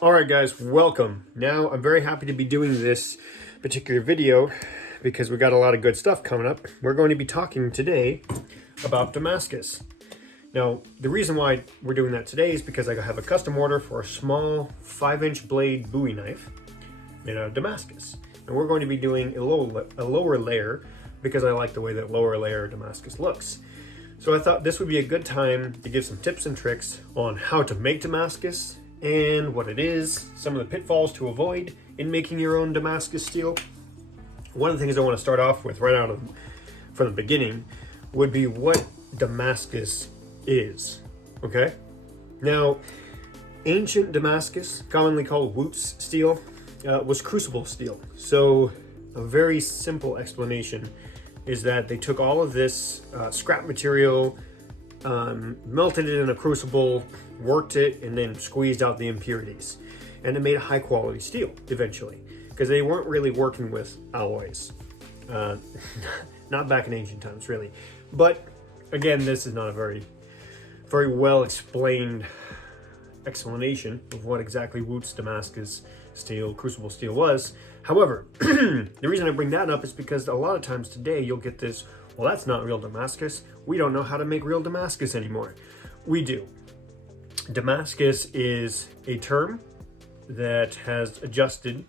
All right, guys, welcome. Now, I'm very happy to be doing this particular video because we got a lot of good stuff coming up. We're going to be talking today about Damascus. Now, the reason why we're doing that today is because I have a custom order for a small 5-inch blade Bowie knife made out of Damascus. And we're going to be doing a lower layer because I like the way that lower layer Damascus looks. So I thought this would be a good time to give some tips and tricks on how to make Damascus and what it is, some of the pitfalls to avoid in making your own Damascus steel. One of the things I want to start off with from the beginning would be what Damascus is, okay? Now, ancient Damascus, commonly called Wootz steel, was crucible steel. So a very simple explanation is that they took all of this scrap material, melted it in a crucible, worked it, and then squeezed out the impurities. And it made a high quality steel eventually, because they weren't really working with alloys. Not back in ancient times, really. But again, this is not a very well explained explanation of what exactly Wootz Damascus steel, crucible steel was. However, the reason I bring that up is because a lot of times today you'll get this, well, that's not real Damascus. We don't know how to make real Damascus anymore. We do. Damascus is a term that has adjusted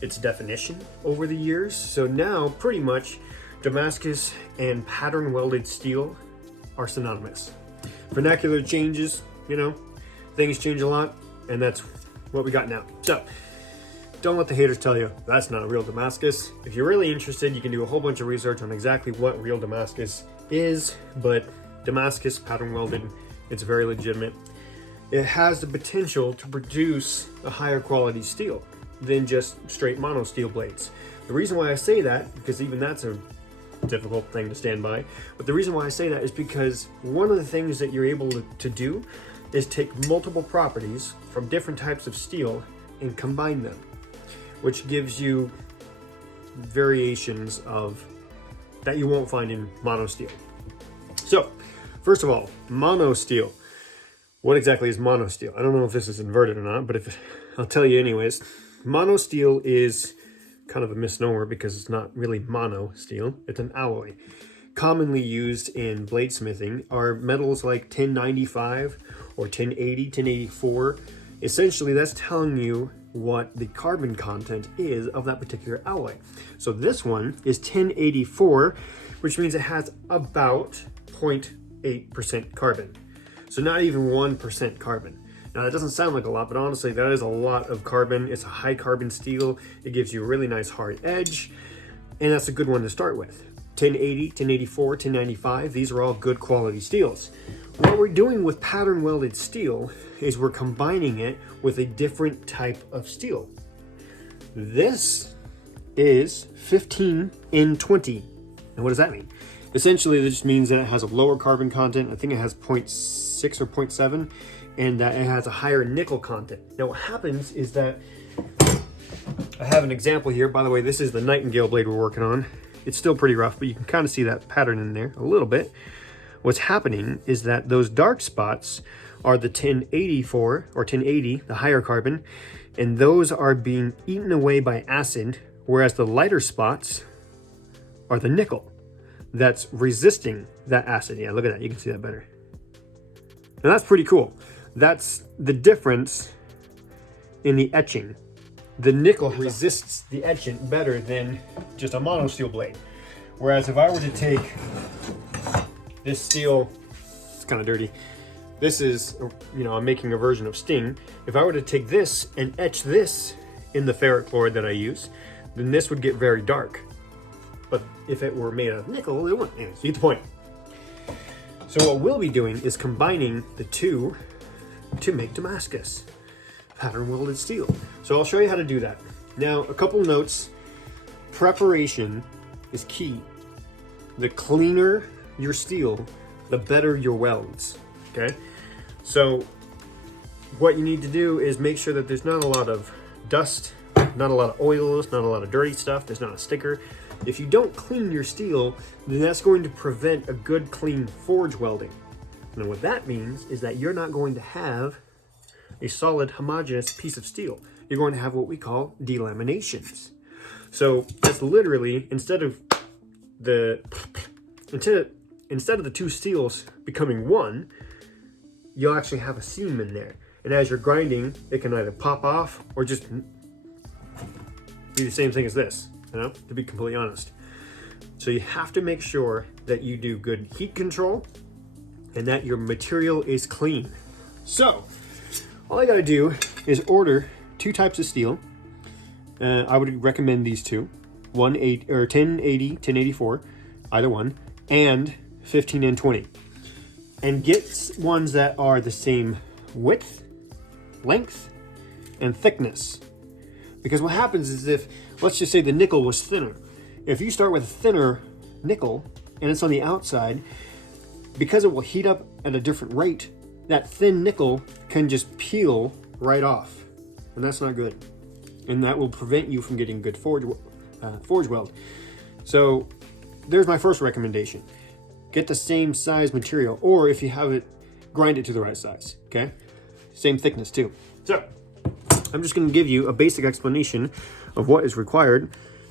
its definition over the years. So now pretty much Damascus and pattern welded steel are synonymous. Vernacular changes, things change a lot, and that's what we got now. So don't let the haters tell you that's not real Damascus. If you're really interested, you can do a whole bunch of research on exactly what real Damascus is, but Damascus pattern welded, it's very legitimate. It has the potential to produce a higher quality steel than just straight mono steel blades. The reason why I say that, because even that's a difficult thing to stand by, but the reason why I say that is because one of the things that you're able to do is take multiple properties from different types of steel and combine them, which gives you variations of that you won't find in mono steel. So, first of all, mono steel. What exactly is mono steel? I don't know if this is inverted or not, but I'll tell you anyways. Mono steel is kind of a misnomer because it's not really mono steel. It's an alloy. Commonly used in bladesmithing are metals like 1095 or 1080, 1084. Essentially, that's telling you what the carbon content is of that particular alloy. So this one is 1084, which means it has about 0.8% carbon. So not even 1% carbon. Now that doesn't sound like a lot, but honestly that is a lot of carbon. It's a high carbon steel. It gives you a really nice hard edge, and that's a good one to start with. 1080, 1084, 1095, these are all good quality steels. What we're doing with pattern welded steel is we're combining it with a different type of steel. This is 15N20. And what does that mean? Essentially, this just means that it has a lower carbon content. I think it has 0.6 or 0.7, and that it has a higher nickel content. Now what happens is that, I have an example here. By the way, this is the Nightingale blade we're working on. It's still pretty rough, but you can kind of see that pattern in there a little bit. What's happening is that those dark spots are the 1084 or 1080, the higher carbon, and those are being eaten away by acid, whereas the lighter spots are the nickel that's resisting that acid. Yeah, look at that, you can see that better. Now that's pretty cool. That's the difference in the etching. The nickel resists the etching better than just a mono steel blade. Whereas if I were to take this steel, it's kind of dirty. This is, I'm making a version of Sting. If I were to take this and etch this in the ferric chloride that I use, then this would get very dark. But if it were made of nickel, it wouldn't. Anyways, you get the point. So what we'll be doing is combining the two to make Damascus, pattern welded steel. So I'll show you how to do that. Now, a couple notes. Preparation is key. The cleaner your steel, the better your welds, okay? So what you need to do is make sure that there's not a lot of dust, not a lot of oils, not a lot of dirty stuff, there's not a sticker. If you don't clean your steel, then that's going to prevent a good clean forge welding. And what that means is that you're not going to have a solid homogeneous piece of steel. You're going to have what we call delaminations. So that's literally, instead of the two steels becoming one, you'll actually have a seam in there. And as you're grinding, it can either pop off or just be the same thing as this, you know, to be completely honest. So you have to make sure that you do good heat control and that your material is clean. So all I gotta do is order 2 types of steel. I would recommend these two, 1080, 1084, either one, and 15 and 20. And get ones that are the same width, length, and thickness. Because what happens is, if, let's just say the nickel was thinner. If you start with a thinner nickel and it's on the outside, because it will heat up at a different rate, that thin nickel can just peel right off. And that's not good. And that will prevent you from getting good forge weld. So there's my first recommendation. Get the same size material, or if you have it, grind it to the right size, okay? Same thickness too. So I'm just gonna give you a basic explanation of what is required,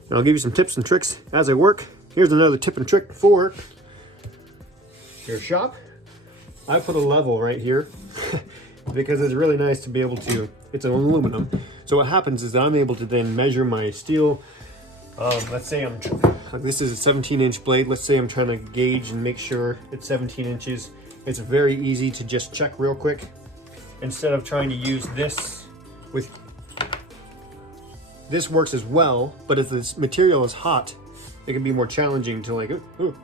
and I'll give you some tips and tricks as I work. Here's another tip and trick for your shop. I put a level right here because it's really nice to be able to, it's an aluminum. So what happens is that I'm able to then measure my steel. Let's say this is a 17-inch blade. Let's say I'm trying to gauge and make sure it's 17 inches. It's very easy to just check real quick, instead of trying to use this with, this works as well, but if this material is hot, it can be more challenging to like, ooh.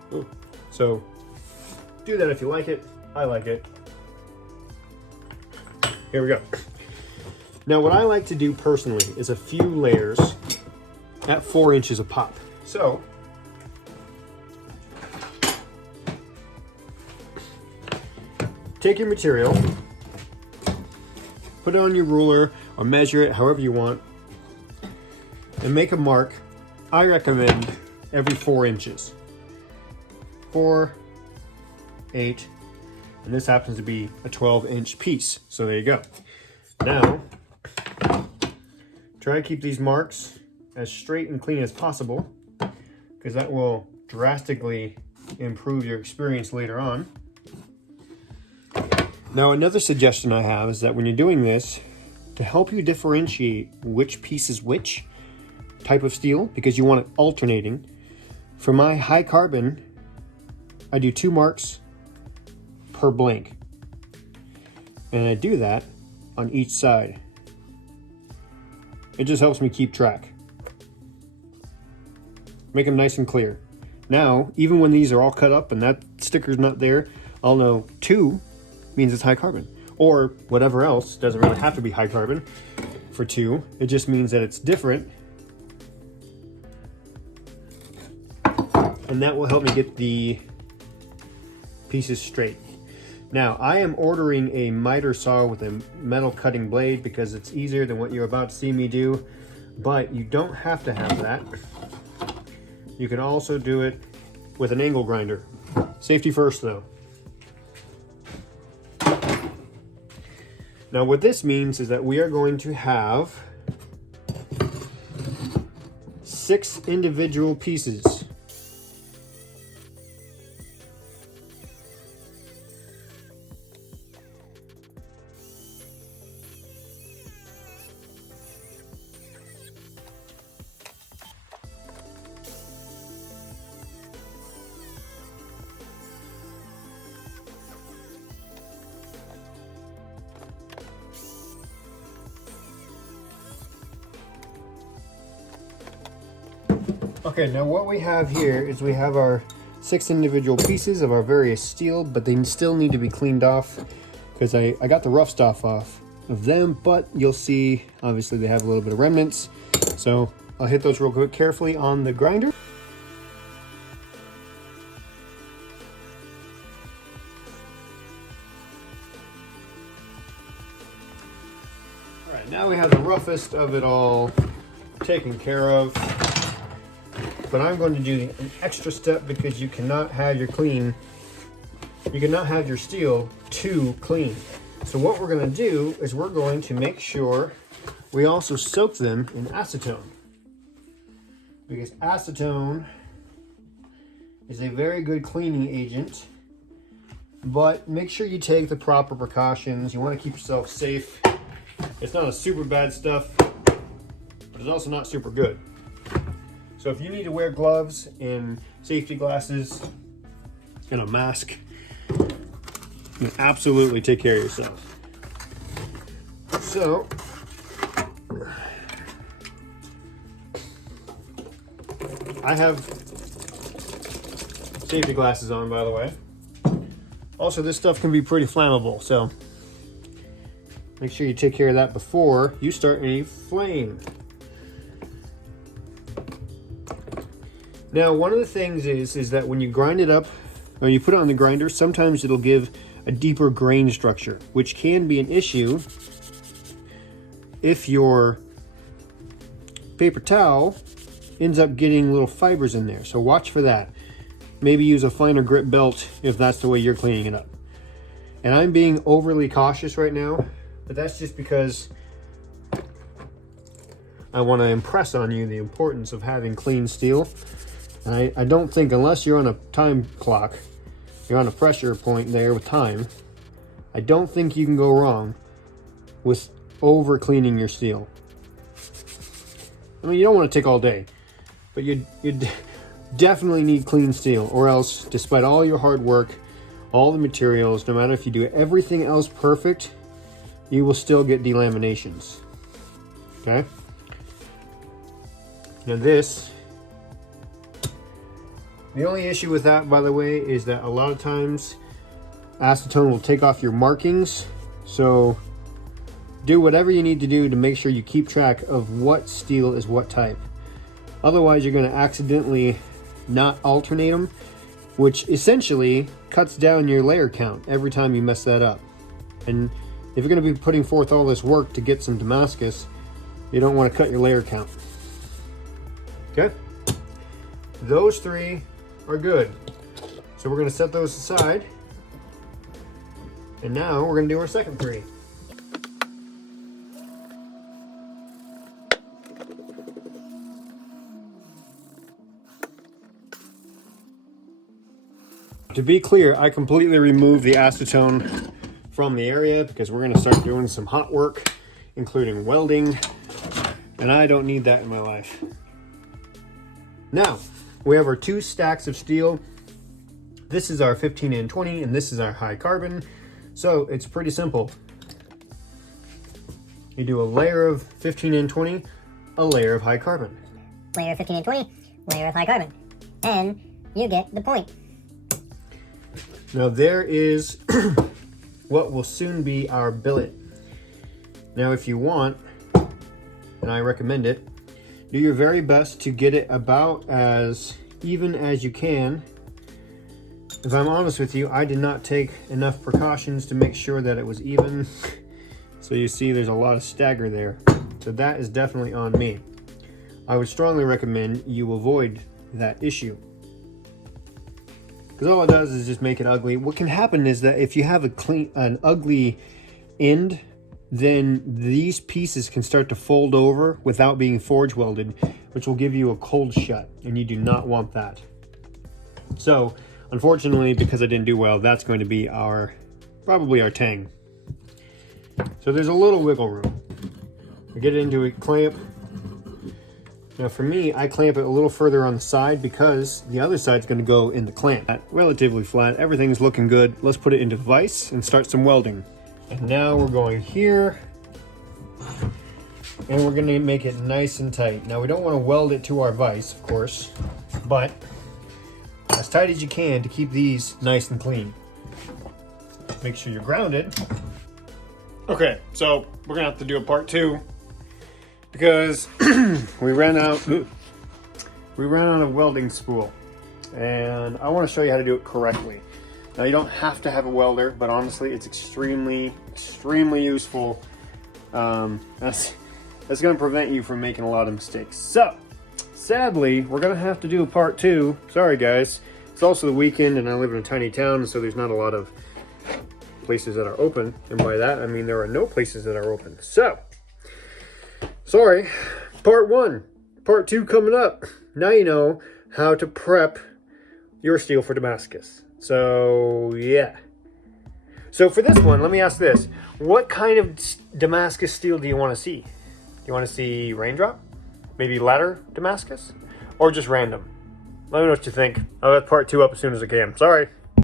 So do that if you like it. I like it. Here we go. Now what I like to do personally is a few layers at 4 inches a pop. So take your material, put it on your ruler or measure it however you want, and make a mark. I recommend every 4 inches. 4, 8, and this happens to be a 12-inch piece. So there you go. Now, try to keep these marks as straight and clean as possible, because that will drastically improve your experience later on. Now, another suggestion I have is that when you're doing this, to help you differentiate which piece is which type of steel, because you want it alternating, for my high carbon, I do 2 marks per blank. And I do that on each side. It just helps me keep track. Make them nice and clear. Now, even when these are all cut up and that sticker's not there, I'll know 2 means it's high carbon. Or whatever else, doesn't really have to be high carbon for 2. It just means that it's different. And that will help me get the pieces straight. Now, I am ordering a miter saw with a metal cutting blade because it's easier than what you're about to see me do, but you don't have to have that. You can also do it with an angle grinder. Safety first though. Now what this means is that we are going to have 6 individual pieces. Okay, now what we have here is we have our 6 individual pieces of our various steel, but they still need to be cleaned off because I got the rough stuff off of them, but you'll see obviously they have a little bit of remnants. So I'll hit those real quick carefully on the grinder. All right, now we have the roughest of it all taken care of. But I'm going to do an extra step because you cannot have your steel too clean. So what we're going to do is we're going to make sure we also soak them in acetone, because acetone is a very good cleaning agent, but make sure you take the proper precautions. You want to keep yourself safe. It's not a super bad stuff, but it's also not super good. So if you need to wear gloves and safety glasses and a mask, you absolutely take care of yourself. So I have safety glasses on, by the way. Also, this stuff can be pretty flammable, so make sure you take care of that before you start any flame. Now, one of the things is that when you grind it up, or you put it on the grinder, sometimes it'll give a deeper grain structure, which can be an issue if your paper towel ends up getting little fibers in there. So watch for that. Maybe use a finer grit belt if that's the way you're cleaning it up. And I'm being overly cautious right now, but that's just because I want to impress on you the importance of having clean steel. And I don't think, unless you're on a time clock, you're on a pressure point there with time, I don't think you can go wrong with over cleaning your steel. I mean, you don't want to take all day, but you definitely need clean steel, or else, despite all your hard work, all the materials, no matter if you do everything else perfect, you will still get delaminations. Okay? Now this, the only issue with that, by the way, is that a lot of times acetone will take off your markings. So do whatever you need to do to make sure you keep track of what steel is what type. Otherwise, you're going to accidentally not alternate them, which essentially cuts down your layer count every time you mess that up. And if you're going to be putting forth all this work to get some Damascus, you don't want to cut your layer count. Okay? Those three are good. So we're going to set those aside. And now we're going to do our second three. To be clear, I completely removed the acetone from the area because we're going to start doing some hot work, including welding, and I don't need that in my life. Now, we have our two stacks of steel. This is our 15N20 and this is our high carbon. So it's pretty simple. You do a layer of 15N20, a layer of high carbon. Layer of 15N20, layer of high carbon. And you get the point. Now there is what will soon be our billet. Now if you want, and I recommend it, do your very best to get it about as even as you can. If I'm honest with you, I did not take enough precautions to make sure that it was even. So you see there's a lot of stagger there. So that is definitely on me. I would strongly recommend you avoid that issue, because all it does is just make it ugly. What can happen is that if you have an ugly end, then these pieces can start to fold over without being forge welded, which will give you a cold shut, and you do not want that. So unfortunately, because I didn't do well, that's going to be probably our tang. So there's a little wiggle room. I get it into a clamp. Now for me, I clamp it a little further on the side because the other side's going to go in the clamp. Relatively flat, everything's looking good. Let's put it into the vise and start some welding. And now we're going here, and we're going to make it nice and tight. Now we don't want to weld it to our vise, of course, but as tight as you can to keep these nice and clean. Make sure you're grounded. Okay, so we're going to have to do a part 2 because we ran out of welding spool, and I want to show you how to do it correctly. Now you don't have to have a welder, but honestly it's extremely useful. That's going to prevent you from making a lot of mistakes. So sadly we're going to have to do a part 2. Sorry guys, it's also the weekend and I live in a tiny town, so there's not a lot of places that are open. And by that, I mean there are no places that are open. So, sorry, part 1. Part 2 coming up. Now you know how to prep your steel for Damascus. So, yeah. So for this one, let me ask this. What kind of Damascus steel do you want to see? Do you want to see raindrop? Maybe ladder Damascus? Or just random? Let me know what you think. I'll have part 2 up as soon as I can. Sorry.